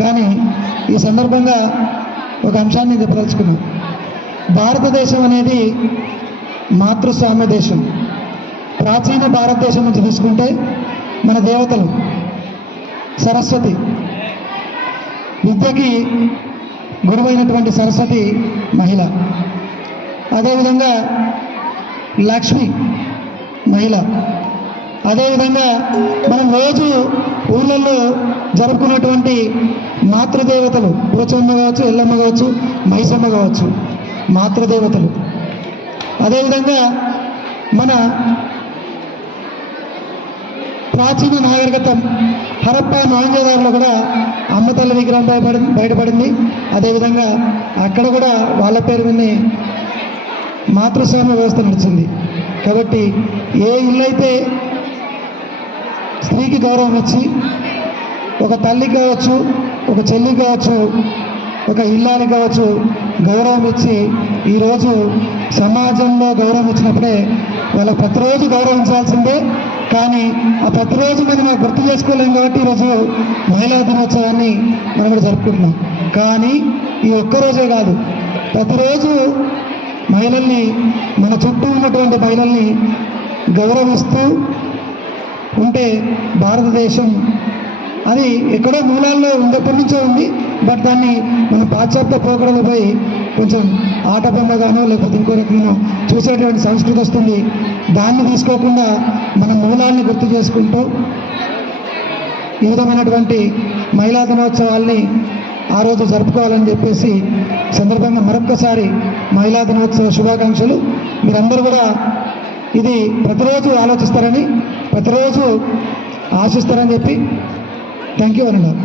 కానీ ఈ సందర్భంగా ఒక అంశాన్ని చెప్పదలుచుకున్నాం. భారతదేశం అనేది మాతృస్వామ్య దేశం. ప్రాచీన భారతదేశం నుంచి తీసుకుంటే మన దేవతలు సరస్వతి, విద్యకి గురువైనటువంటి సరస్వతి మహిళ, అదేవిధంగా లక్ష్మి మహిళ, అదేవిధంగా మనం రోజు ఊళ్ళల్లో జరుపుకున్నటువంటి మాతృదేవతలు పోచమ్మ కావచ్చు, ఎల్లమ్మ కావచ్చు, మైసమ్మ కావచ్చు, మాతృదేవతలు. అదేవిధంగా మన ప్రాచీన నాగరికత హరప్ప మహంజోదారోలో కూడా అమ్మతల్లి విగ్రహం బయటపడింది. అదేవిధంగా అక్కడ కూడా వాళ్ళ పేరు విని మాతృస్వామ్య వ్యవస్థ నడిచింది. కాబట్టి ఏ ఇల్లైతే స్త్రీకి గౌరవం ఇచ్చి, ఒక తల్లి కావచ్చు, ఒక చెల్లి కావచ్చు, ఒక ఇల్లాలి కావచ్చు, గౌరవం ఇచ్చి ఈరోజు సమాజంలో గౌరవం ఇచ్చినప్పుడే వాళ్ళకి ప్రతిరోజు గౌరవించాల్సిందే. కానీ ఆ ప్రతిరోజు మనం గుర్తు చేసుకోలేం కాబట్టి ఈరోజు మహిళా దినోత్సవాన్ని మనం కూడా జరుపుకుంటున్నాం. కానీ ఈ ఒక్కరోజే కాదు, ప్రతిరోజు మహిళల్ని, మన చుట్టూ ఉన్నటువంటి మహిళల్ని గౌరవిస్తూ ఉంటే భారతదేశం అది ఎక్కడో మూలాల్లో ఎప్పటి నుంచో ఉంది. బట్ దాన్ని మన పాశ్చాత్య పోకడలు పోయి కొంచెం ఆట బొమ్మగానో లేకపోతే ఇంకో రకంగా చూసేటువంటి సంస్కృతి వస్తుంది. దాన్ని తీసుకోకుండా మన మూలాల్ని గుర్తు చేసుకుంటూ ఈ విధమైనటువంటి మహిళా దినోత్సవాల్ని ఆ రోజు జరుపుకోవాలని చెప్పేసి సందర్భంగా మరొక్కసారి మహిళా దినోత్సవ శుభాకాంక్షలు. మీరందరూ కూడా ఇది ప్రతిరోజు ఆలోచిస్తారని, ప్రతిరోజు ఆశిస్తారని చెప్పి థ్యాంక్ యూ అన్నారు.